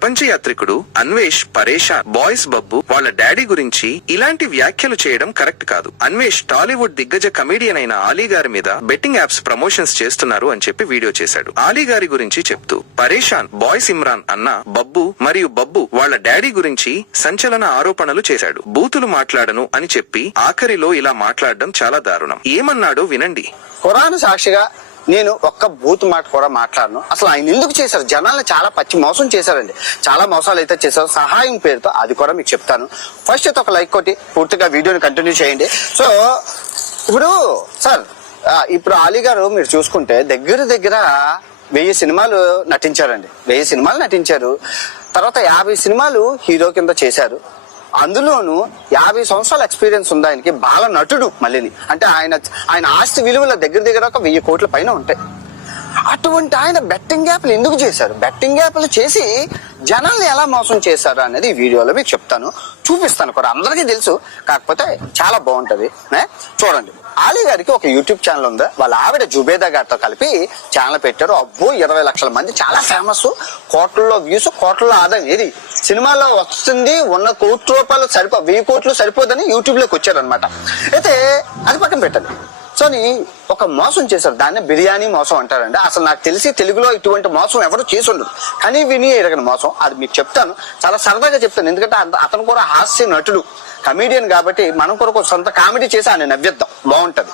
ప్రపంచ యాత్రికుడు అన్వేష్ పరేషాన్ బాయ్స్ బబ్బు వాళ్ళ డాడీ గురించి ఇలాంటి వ్యాఖ్యలు చేయడం కరెక్ట్ కాదు. అన్వేష్ టాలీవుడ్ దిగ్గజ కమెడియన్ అయిన ఆలీ గారి మీద బెట్టింగ్ యాప్స్ ప్రమోషన్స్ చేస్తున్నారు అని చెప్పి వీడియో చేశాడు. ఆలీ గారి గురించి చెప్తూ పరేషాన్ బాయ్స్ ఇమ్రాన్ అన్న బబ్బు మరియు బబ్బు వాళ్ళ డాడీ గురించి సంచలన ఆరోపణలు చేశాడు. బూతులు మాట్లాడను అని చెప్పి ఆఖరిలో ఇలా మాట్లాడడం చాలా దారుణం. ఏమన్నాడో వినండి. ఖురాన్ సాక్షిగా నేను ఒక్క బూత్ మాట కూడా మాట్లాడను. అసలు ఆయన ఎందుకు చేశారు? జనాలను చాలా పచ్చి మోసం చేశారండి. చాలా మోసాలు అయితే చేశారు. సహాయం పేరుతో అది కూడా మీకు చెప్తాను. ఫస్ట్ అయితే ఒక లైక్ కొట్టి పూర్తిగా వీడియోని కంటిన్యూ చేయండి. సో ఇప్పుడు సార్ ఇప్పుడు అలీ గారు మీరు చూసుకుంటే దగ్గర దగ్గర వెయ్యి సినిమాలు నటించారండి. వెయ్యి సినిమాలు నటించారు. తర్వాత యాభై సినిమాలు హీరో కింద చేశారు. అందులోను యాభై సంవత్సరాల ఎక్స్పీరియన్స్ ఉంది ఆయనకి బాల నటుడు మళ్ళీని. అంటే ఆయన ఆయన ఆస్తి విలువల దగ్గర దగ్గర ఒక వెయ్యి కోట్ల పైన ఉంటాయి. అటువంటి ఆయన బెట్టింగ్ యాప్లు ఎందుకు చేశారు? బెట్టింగ్ యాప్లు చేసి జనాల్ని ఎలా మోసం చేశారు అనేది ఈ వీడియోలో మీకు చెప్తాను. చూపిస్తాను కూడా. అందరికీ తెలుసు. కాకపోతే చాలా బాగుంటది. చూడండి. ఆలీ గారికి ఒక యూట్యూబ్ ఛానల్ ఉంది. వాళ్ళ ఆవిడ జుబేదా గారితో కలిపి ఛానల్ పెట్టారు. అబ్బో ఇరవై లక్షల మంది. చాలా ఫేమస్ కోట్లలో వ్యూస్ కోట్లలో ఆదాయం. ఏది? సినిమాలో వస్తుంది. ఉన్న కోటి రూపాయలు సరిపో వెయ్యి కోట్లు సరిపోదని యూట్యూబ్లోకి వచ్చారనమాట అయితే అది పక్కన పెట్టండి. పచ్చని ఒక మోసం చేశారు. దాన్ని బిర్యానీ మోసం అంటారండి. అసలు నాకు తెలిసి తెలుగులో ఇటువంటి మోసం ఎవరు చేసి ఉండదు కానీ విని ఎరగని మోసం. అది మీకు చెప్తాను. చాలా సరదాగా చెప్తాను. ఎందుకంటే అతను కూడా హాస్య నటుడు కమీడియన్ కాబట్టి మనం కూడా సొంత కామెడీ చేసి ఆయన నవ్విద్దాం. బాగుంటది.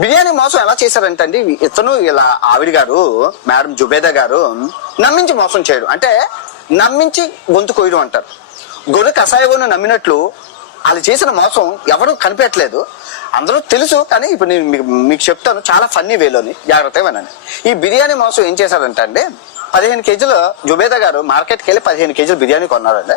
బిర్యానీ మోసం ఎలా చేశారంటే అండి ఇతను ఇలా ఆవిడ గారు మేడం జుబేదా గారు నమ్మించి మోసం చేయడం. అంటే నమ్మించి గొంతు కొయ్యడం అంటారు. గొర్రె కషాయవును నమ్మినట్లు వాళ్ళు చేసిన మోసం ఎవరు కనిపెట్టలేదు. అందరూ తెలుసు కానీ ఇప్పుడు నేను మీకు చెప్తాను చాలా ఫన్నీ వేలోని జాగ్రత్తగా వినండి. ఈ బిర్యానీ మాంసం ఏం చేశారంటే అండి పదిహేను కేజీలు జుబేదా గారు మార్కెట్కి వెళ్ళి పదిహేను కేజీలు బిర్యానీ కొన్నారండి.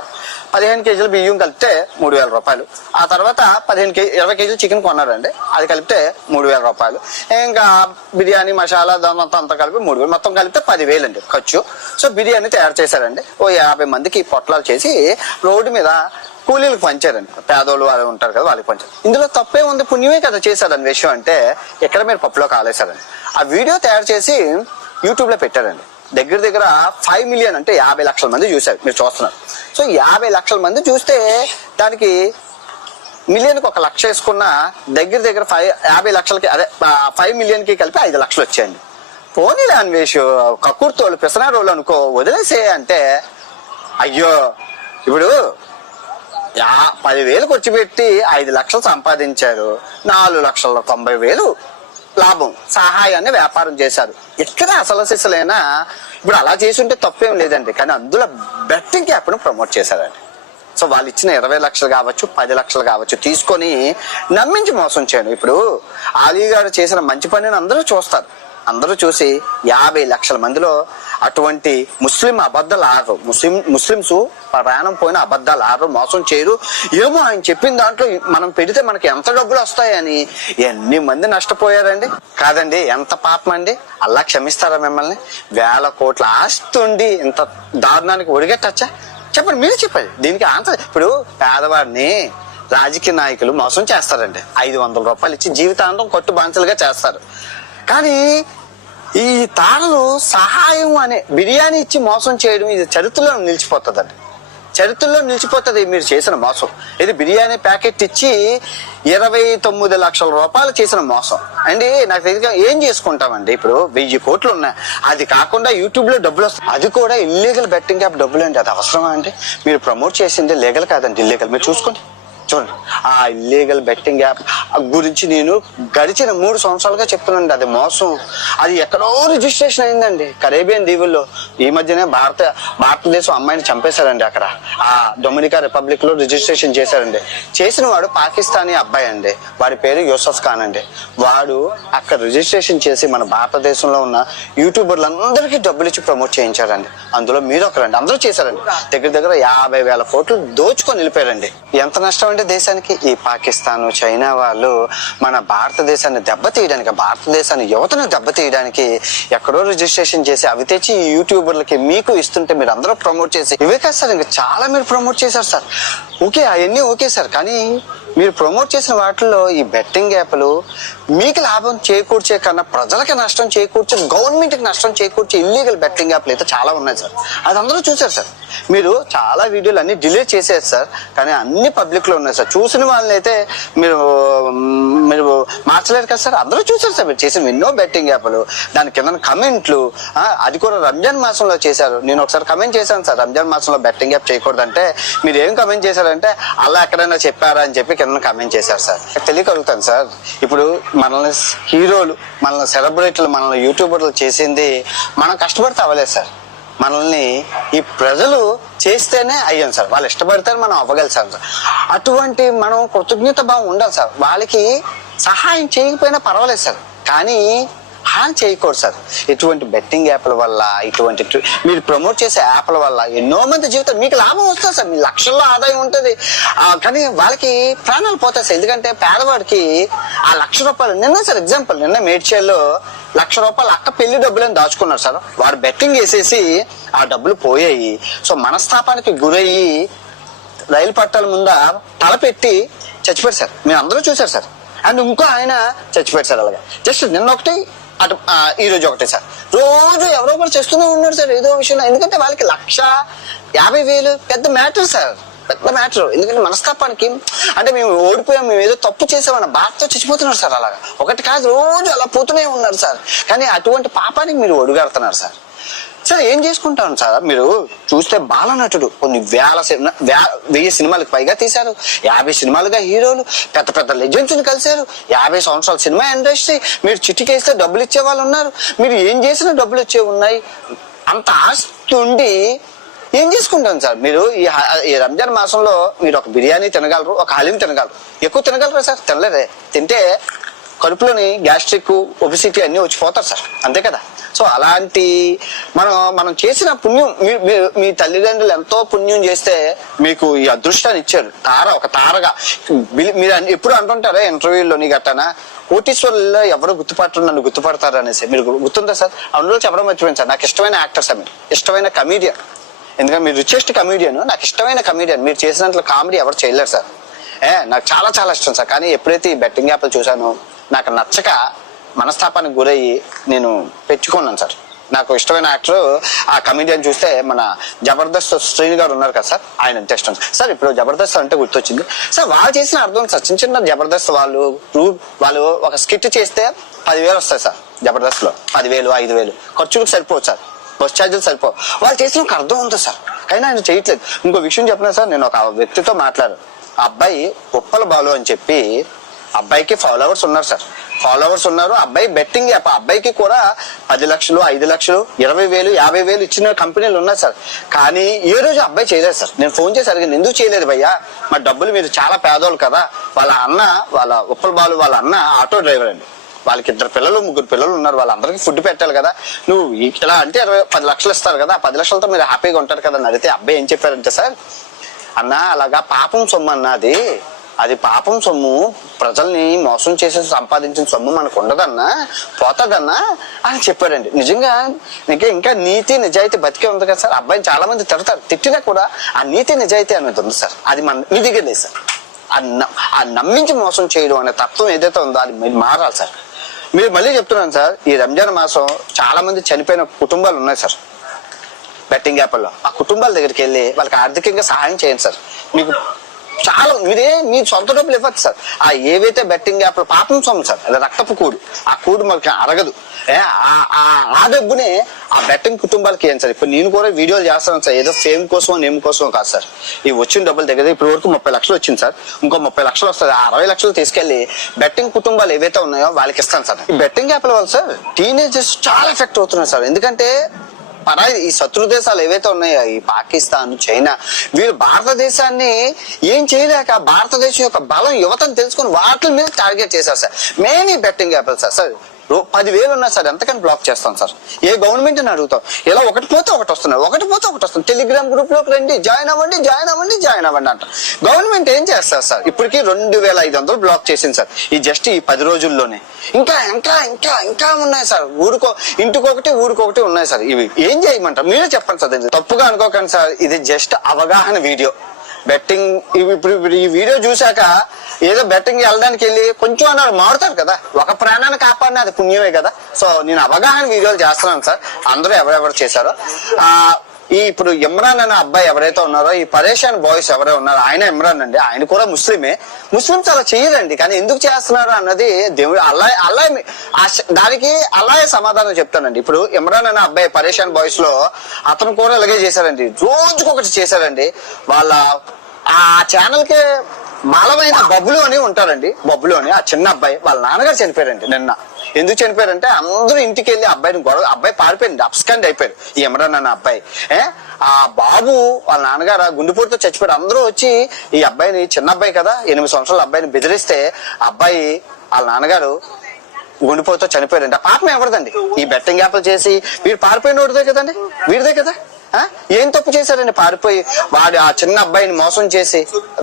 పదిహేను కేజీలు బియ్యం కలిపితే మూడు వేల రూపాయలు. ఆ తర్వాత పదిహేను కేజీ ఇరవై కేజీలు చికెన్ కొన్నారండి. అది కలిపితే మూడు వేల రూపాయలు. ఇంకా బిర్యానీ మసాలా దాంతో అంతా కలిపి మూడు వేలు. మొత్తం కలిపితే పదివేలు అండి ఖర్చు. సో బిర్యానీ తయారు చేశారండి. ఓ యాభై మందికి పొట్లాలు చేసి రోడ్డు మీద కూలీలకు పంచారండి. పేదోళ్ళు వాళ్ళు ఉంటారు కదా వాళ్ళకి పంచారు. ఇందులో తప్పే ఉంది. పుణ్యమే కదా చేశారని విషయం అంటే ఎక్కడ మీరు పప్పులో కాలేశారండి. ఆ వీడియో తయారు చేసి యూట్యూబ్లో పెట్టారండి. దగ్గర దగ్గర ఫైవ్ మిలియన్ అంటే యాభై లక్షల మంది చూశారు మీరు చూస్తున్నారు. సో యాభై లక్షల మంది చూస్తే దానికి మిలియన్కి ఒక లక్ష వేసుకున్న దగ్గర దగ్గర ఫైవ్ యాభై లక్షలకి అదే ఫైవ్ మిలియన్కి కలిపి ఐదు లక్షలు వచ్చాయండి. పోనీలే అన్వేష్ కక్కుర్తోళ్ళు పిసనారోళ్ళు అనుకో వదిలేసే అంటే అయ్యో ఇప్పుడు యా పదివేలు ఖర్చు పెట్టి ఐదు లక్షలు సంపాదించారు నాలుగు లక్షల తొంభై వేలు లాభం సహాయాన్ని వ్యాపారం చేశారు. ఎక్కడ అసలు సిసలైనా ఇప్పుడు అలా చేసుంటే తప్పేం లేదండి. కానీ అందులో బెట్టింగ్ యాప్ను ప్రమోట్ చేశారండి. సో వాళ్ళు ఇచ్చిన ఇరవై లక్షలు కావచ్చు పది లక్షలు కావచ్చు తీసుకొని నమ్మించి మోసం చేయను. ఇప్పుడు ఆలీ గారు చేసిన మంచి పనిని అందరూ చూస్తారు. అందరూ చూసి యాభై లక్షల మందిలో అటువంటి ముస్లిం అబద్ధాలు ఆడరు. ముస్లిం ముస్లిమ్స్ ప్రాణం పోయిన అబద్ధాలు ఆడరు మోసం చేయరు. ఏమో ఆయన చెప్పిన దాంట్లో మనం పెడితే మనకి ఎంత డబ్బులు వస్తాయని ఎన్ని మంది నష్టపోయారండి? కాదండి ఎంత పాపం అండి? అల్లా క్షమిస్తారా మిమ్మల్ని? వేల కోట్ల ఆస్తి ఉండి ఇంత దారుణానికి ఒడిగట్టచ్చా? చెప్పండి మీరు చెప్పండి. దీనికి ఆన్సర్ ఇప్పుడు పేదవాడిని రాజకీయ నాయకులు మోసం చేస్తారండి. ఐదు వందల రూపాయలు ఇచ్చి జీవితాంతం కొట్టు బాంచలుగా చేస్తారు. కానీ ఈ తాళలు సహాయం అనే బిర్యానీ ఇచ్చి మోసం చేయడం ఇది చరిత్రలో నిలిచిపోతుందండి. చరిత్రలో నిలిచిపోతుంది మీరు చేసిన మోసం. ఇది బిర్యానీ ప్యాకెట్ ఇచ్చి ఇరవై తొమ్మిది లక్షల రూపాయలు చేసిన మోసం. అండి నాకు తెలియక ఏం చేసుకుంటామండి? ఇప్పుడు వెయ్యి కోట్లు ఉన్నాయి. అది కాకుండా యూట్యూబ్లో డబ్బులు వస్తాయి. అది కూడా ఇల్లీగల్ బెట్టింగ్ యాప్ డబ్బులు అండి. అది అవసరమా అండి? మీరు ప్రమోట్ చేసింది లీగల్ కాదండి. ఇల్లీగల్ మీరు చూసుకోండి. చూడండి ఆ ఇల్లీగల్ బెట్టింగ్ యాప్ గురించి నేను గడిచిన మూడు సంవత్సరాలుగా చెప్తున్నానండి అది మోసం. అది ఎక్కడో రిజిస్ట్రేషన్ అయిందండి కరేబియన్ దీవుల్లో. ఈ మధ్యనే భారత భారతదేశం అమ్మాయిని చంపేశారండి అక్కడ. ఆ డొమినికా రిపబ్లిక్లో రిజిస్ట్రేషన్ చేశారండి. చేసిన వాడు పాకిస్తానీ అబ్బాయి అండి వాడి పేరు యూసఫ్ ఖాన్ అండి. వాడు అక్కడ రిజిస్ట్రేషన్ చేసి మన భారతదేశంలో ఉన్న యూట్యూబర్లందరికీ డబ్బులు ఇచ్చి ప్రమోట్ చేయించారండి. అందులో మీరు ఒకరండి అందరూ చేశారండి. దగ్గర దగ్గర యాభై వేల కోట్లు దోచుకొని వెళ్ళిపోయారండి. ఎంత నష్టం అండి ఎందుకంటే దేశానికి ఈ పాకిస్తాన్ చైనా వాళ్ళు మన భారతదేశాన్ని దెబ్బతీయడానికి భారతదేశాన్ని యువతను దెబ్బతీయడానికి ఎక్కడో రిజిస్ట్రేషన్ చేసి అవి తెచ్చి యూట్యూబర్లకి మీకు ఇస్తుంటే మీరు అందరూ ప్రమోట్ చేసి ఇవే కాదు సార్ ఇంకా చాలా మీరు ప్రమోట్ చేశారు సార్. ఓకే అవన్నీ ఓకే సార్ కానీ మీరు ప్రమోట్ చేసిన వాటిల్లో ఈ బెట్టింగ్ యాప్లు మీకు లాభం చేకూర్చే కన్నా ప్రజలకి నష్టం చేకూర్చే గవర్నమెంట్కి నష్టం చేకూర్చే ఇల్లీగల్ బెట్టింగ్ యాప్లు అయితే చాలా ఉన్నాయి సార్. అది అందరూ చూశారు సార్. మీరు చాలా వీడియోలు అన్ని డిలీట్ చేసేది సార్ కానీ అన్ని పబ్లిక్లో ఉన్నాయి సార్. చూసిన వాళ్ళని అయితే మీరు మీరు మార్చలేరు కదా సార్. అందరూ చూశారు సార్. మీరు చేసిన ఎన్నో బెట్టింగ్ యాప్లు దాని కింద కమెంట్లు అది కూడా రంజాన్ మాసంలో చేశారు. నేను ఒకసారి కమెంట్ చేశాను సార్. రంజాన్ మాసంలో బెట్టింగ్ యాప్ చేయకూడదంటే మీరు ఏం కమెంట్ చేశారంటే అలా ఎక్కడైనా చెప్పారా? అని చెప్పి కింద కమెంట్ చేశారు సార్. తెలియగలుగుతాను సార్. ఇప్పుడు మనల్ని హీరోలు మనల్ని సెలబ్రిటీలు మనల్ని యూట్యూబర్లు చేసింది మనం కష్టపడితే అవ్వలేదు సార్. మనల్ని ఈ ప్రజలు చేస్తేనే అయ్యాం సార్. వాళ్ళు ఇష్టపడితే మనం అవ్వగలుగుతాం సార్. అటువంటి మనం కృతజ్ఞత భావం ఉండాలి సార్. వాళ్ళకి సహాయం చేయకపోయినా పర్వాలేదు సార్. కానీ హాన్ చేయకూడదు సార్. ఇటువంటి బెట్టింగ్ యాప్ల వల్ల ఇటువంటి మీరు ప్రమోట్ చేసే యాప్ల వల్ల ఎన్నో మంది జీవితం మీకు లాభం వస్తుంది సార్. మీ లక్షల్లో ఆదాయం ఉంటుంది. కానీ వాళ్ళకి ప్రాణాలు పోతాయి సార్. ఎందుకంటే పేదవాడికి ఆ లక్ష రూపాయలు నిన్న సార్ ఎగ్జాంపుల్ నిన్న మేడ్చేల్లో లక్ష రూపాయలు అక్క పెళ్ళి డబ్బులని దాచుకున్నారు సార్. వాడు బెట్టింగ్ వేసేసి ఆ డబ్బులు పోయాయి. సో మనస్తాపానికి గురయ్యి రైలు పట్టాల ముంద తలపెట్టి చచ్చిపోయారు సార్. మీరు అందరూ చూశారు సార్. అండ్ ఇంకో ఆయన చచ్చిపోయారు సార్ అలాగా. జస్ట్ నిన్న ఒకటి అటు ఈ రోజు ఒకటి సార్. రోజు ఎవరో ఒకరు చేస్తూనే ఉన్నారు సార్ ఏదో విషయంలో. ఎందుకంటే వాళ్ళకి లక్ష యాభై వేలు పెద్ద మ్యాటర్ సార్. పెద్ద మ్యాటర్. ఎందుకంటే మనస్తాపానికి అంటే మేము ఓడిపోయాం మేము ఏదో తప్పు చేసామన్న బాధతో చచ్చిపోతున్నారు సార్ అలాగా. ఒకటి కాదు రోజు అలా పోతూనే ఉన్నారు సార్. కానీ అటువంటి పాపానికి మీరు ఒడుగడుతున్నారు సార్. సార్ ఏం చేసుకుంటాను సార్? మీరు చూస్తే బాలనటుడు కొన్ని వేల సినిమా వే- వెయ్యి సినిమాలకు పైగా తీశారు. యాభై సినిమాలుగా హీరోలు పెద్ద పెద్ద లెజెండ్స్ కలిశారు. యాభై సంవత్సరాల సినిమా ఇండస్ట్రీ మీరు చిటికేస్తే డబ్బులు ఇచ్చే వాళ్ళు ఉన్నారు. మీరు ఏం చేసినా డబ్బులు వచ్చే ఉన్నాయి. అంత ఆస్తి ఉండి ఏం చేసుకుంటాను సార్? మీరు ఈ ఈ రంజాన్ మాసంలో మీరు ఒక బిర్యానీ తినగలరు ఒక హలీం తినగలరు. ఎక్కువ తినగలరా సార్? తినలేదే. తింటే కడుపులోని గ్యాస్ట్రిక్ ఒబిసిటీ అన్ని వచ్చిపోతారు సార్. అంతే కదా? సో అలాంటి మనం మనం చేసిన పుణ్యం మీ- మీ- తల్లిదండ్రులు ఎంతో పుణ్యం చేస్తే మీకు ఈ అదృష్టాన్ని ఇచ్చారు. తార ఒక తారగా. మీరు అన్- ఎప్పుడు అంటుంటారా ఇంటర్వ్యూలో నీ గట్టనా కోటీశ్వరుల్లో ఎవరు గుర్తుపట్టరు నన్ను గుర్తుపడతారు అనేసి. మీరు గుర్తుందా సార్? అందులో చెప్పడం మర్చిపోయింది సార్. నాకు ఇష్టమైన యాక్టర్ సార్ మీరు ఇష్టమైన కమీడియన్. ఎందుకంటే మీరు రిచెస్ట్ కమీడియన్ నాకు ఇష్టమైన కమీడియన్. మీరు చేసినట్లు కామెడీ ఎవరు చేయలేరు సార్. ఏ నాకు చాలా చాలా ఇష్టం సార్. కానీ ఎప్పుడైతే ఈ బెట్టింగ్ యాప్లు చూశానో నాకు నచ్చక మనస్తాపానికి గురయ్యి నేను పెంచుకున్నాను సార్. నాకు ఇష్టమైన యాక్టర్ ఆ కమీడియన్ చూస్తే మన జబర్దస్త్ శ్రీని గారు ఉన్నారు కదా సార్ ఆయన అంటే ఇష్టం. సార్ ఇప్పుడు జబర్దస్త్ అంటే గుర్తొచ్చింది. సార్ వాళ్ళు చేసిన అర్థం సార్ చిన్న చిన్న జబర్దస్త్ వాళ్ళు రూ- వాళ్ళు ఒక స్కిట్ చేస్తే పదివేలు వస్తాయి సార్ జబర్దస్త్లో. పదివేలు ఐదు వేలు ఖర్చులకు సరిపోవచ్చు సార్ బస్ ఛార్జీలు సరిపో వాళ్ళు చేసిన ఒక అర్థం ఉంది సార్. కానీ ఆయన చేయట్లేదు. ఇంకో విషయం చెప్పిన సార్ నేను ఒక వ్యక్తితో మాట్లాడు ఆ అబ్బాయి ఉప్పల బాలు అని చెప్పి అబ్బాయికి ఫాలోవర్స్ ఉన్నారు సార్. ఫాలోవర్స్ ఉన్నారు. అబ్బాయి బెట్టింగ్ యాప్ అబ్బాయికి కూడా పది లక్షలు ఐదు లక్షలు ఇరవై వేలు యాభై వేలు ఇచ్చిన కంపెనీలు ఉన్నాయి సార్. కానీ ఏ రోజు అబ్బాయి చేయలేదు సార్. నేను ఫోన్ చేసి అడిగాను ఎందుకు చేయలేదు భయ్యా? మా డబ్బులు మీరు చాలా పేదోళ్ళు కదా. వాళ్ళ అన్న వాళ్ళ ఉప్పల బాలు వాళ్ళ అన్న ఆటో డ్రైవర్ అండి. వాళ్ళకి ఇద్దరు పిల్లలు ముగ్గురు పిల్లలు ఉన్నారు. వాళ్ళందరికీ ఫుడ్ పెట్టాలి కదా. నువ్వు ఇలా అంటే ఇరవై పది లక్షలు ఇస్తారు కదా. పది లక్షలతో మీరు హ్యాపీగా ఉంటారు కదా అని అడిగితే అబ్బాయి ఏం చెప్పారంటే సార్ అన్న అలాగా పాపం సొమ్ము అన్నది అది పాపం సొమ్ము. ప్రజల్ని మోసం చేసి సంపాదించిన సొమ్ము మనకు ఉండదన్నా పోతాదన్నా? అని చెప్పాడండి. నిజంగా ఇంకా ఇంకా నీతి నిజాయితీ బతికే ఉంది కదా సార్? అబ్బాయిని చాలా మంది తిడతారు. తిట్టినా కూడా ఆ నీతి నిజాయితీ అనేది ఉంది సార్. అది మన మీ దగ్గర లేదు సార్. ఆ ఆ నమ్మించి మోసం చేయడం అనే తత్వం ఏదైతే ఉందో అది మీరు మారాలి సార్. మీరు మళ్ళీ చెప్తున్నాను సార్ ఈ రంజాన్ మాసం చాలా మంది చనిపోయిన కుటుంబాలు ఉన్నాయి సార్. బెట్టింగ్ యాప్ల్లో ఆ కుటుంబాల దగ్గరికి వెళ్ళి వాళ్ళకి ఆర్థికంగా సహాయం చేయండి సార్. మీకు చాలా మీరే మీ సొంత డబ్బులు ఇవ్వచ్చు సార్. ఆ ఏవైతే బెట్టింగ్ యాప్లు పాపం సొమ్ము సార్ అది రక్తపు కూడు ఆ కూడు మనకి అరగదు. ఏ, ఆ- ఆ- ఆ డబ్బునే ఆ బెట్టింగ్ కుటుంబాలకి ఏం సార్. ఇప్పుడు నేను కూడా వీడియోలు చేస్తాను సార్. ఏదో ఫేమ్ కోసం నేమ్ కోసం కాదు సార్. ఈ వచ్చిన డబ్బుల దగ్గర ఇప్పుడు వరకు ముప్పై లక్షలు వచ్చింది సార్. ఇంకో ముప్పై లక్షలు వస్తుంది. ఆ అరవై లక్షలు తీసుకెళ్ళి బెట్టింగ్ కుటుంబాలు ఏవైతే ఉన్నాయో వాళ్ళకి ఇస్తాను సార్. ఈ బెట్టింగ్ యాప్ల వల్ల సార్ టీనేజర్స్ చాలా ఎఫెక్ట్ అవుతున్నారు సార్. ఎందుకంటే పరా ఈ శత్రు దేశాలు ఏవైతే ఉన్నాయో ఈ పాకిస్తాన్ చైనా వీళ్ళు భారతదేశాన్ని ఏం చేయలేక భారతదేశం యొక్క బలం యువతను తెలుసుకుని వాటి మీద టార్గెట్ చేశారు sir. Main betting apple sir sir పదివేలు ఉన్నా సార్ ఎంతకని బ్లాక్ చేస్తాం సార్? ఏ గవర్నమెంట్ అని అడుగుతాం ఇలా ఒకటి పోతే ఒకటి వస్తున్నారు ఒకటి పోతే ఒకటి వస్తుంది. టెలిగ్రామ్ గ్రూప్లోకి రండి జాయిన్ అవ్వండి జాయిన్ అవ్వండి జాయిన్ అవ్వండి అంట. గవర్నమెంట్ ఏం చేస్తారు సార్? ఇప్పటికి రెండు వేల ఐదు వందలు బ్లాక్ చేసింది సార్. ఈ జస్ట్ ఈ పది రోజుల్లోనే. ఇంకా ఇంకా ఇంకా ఇంకా ఉన్నాయి సార్. ఊరికో ఇంటికొకటి ఊరికొకటి ఉన్నాయి సార్. ఇవి ఏం చేయమంటారు? మీరే చెప్పండి సార్ తప్పుగా అనుకోకండి సార్. ఇది జస్ట్ అవగాహన వీడియో. బెట్టింగ్ ఇప్పుడు ఇప్పుడు ఈ వీడియో చూశాక ఏదో బెట్టింగ్ వెళ్ళడానికి వెళ్ళి కొంచెం అన్నారు మారుతారు కదా. ఒక ప్రాణాన్ని కాపాడిన అది పుణ్యమే కదా. సో నేను అవగాహన వీడియోలు చేస్తున్నాను సార్. అందరూ ఎవరెవరు చేశారో. ఆ ఈ ఇప్పుడు ఇమ్రాన్ అనే అబ్బాయి ఎవరైతే ఉన్నారో ఈ పరేషాన్ బాయ్స్ ఎవరైనా ఉన్నారో ఆయన ఇమ్రాన్ అండి. ఆయన కూడా ముస్లిమే. ముస్లిమ్స్ అలా చేయరండి కానీ ఎందుకు చేస్తున్నారు అన్నది దేవుడు అల్లా అల్లా ఆ దానికి అల్లాయ సమాధానం చెప్తానండి. ఇప్పుడు ఇమ్రాన్ అనే అబ్బాయి పరేషాన్ బాయ్స్లో అతను కూడా ఇలాగే చేశారండి రోజుకొకటి చేశారండి వాళ్ళ ఆ ఛానల్కి బలమైన బబ్బులు అని ఉంటారండి. బబ్బులు అని ఆ చిన్న అబ్బాయి. వాళ్ళ నాన్నగారు చనిపోయారండి నిన్న. ఎందుకు చనిపోయారంటే అందరూ ఇంటికి వెళ్ళి అబ్బాయిని గొడవ అబ్బాయి పారిపోయింది అప్స్కండ్ అయిపోయారు. ఏమరా ఇమ్రాన్ అబ్బాయి? ఏ? ఆ బాబు వాళ్ళ నాన్నగారు ఆ గుండెపోటుతో చచ్చిపోయారు. అందరూ వచ్చి ఈ అబ్బాయిని చిన్న అబ్బాయి కదా ఎనిమిది సంవత్సరాల అబ్బాయిని బెదిరిస్తే ఆ అబ్బాయి వాళ్ళ నాన్నగారు గుండెపోటుతో చనిపోయారండి. ఆ పాపం ఎవరిదండి? ఈ బెట్టింగ్ యాప్లు చేసి వీడు పారిపోయిన వాడిదే కదండి? వీడిదే కదా? ఏం తప్పు చేశారండి? పారిపోయి వాడు ఆ చిన్న అబ్బాయిని మోసం చేసి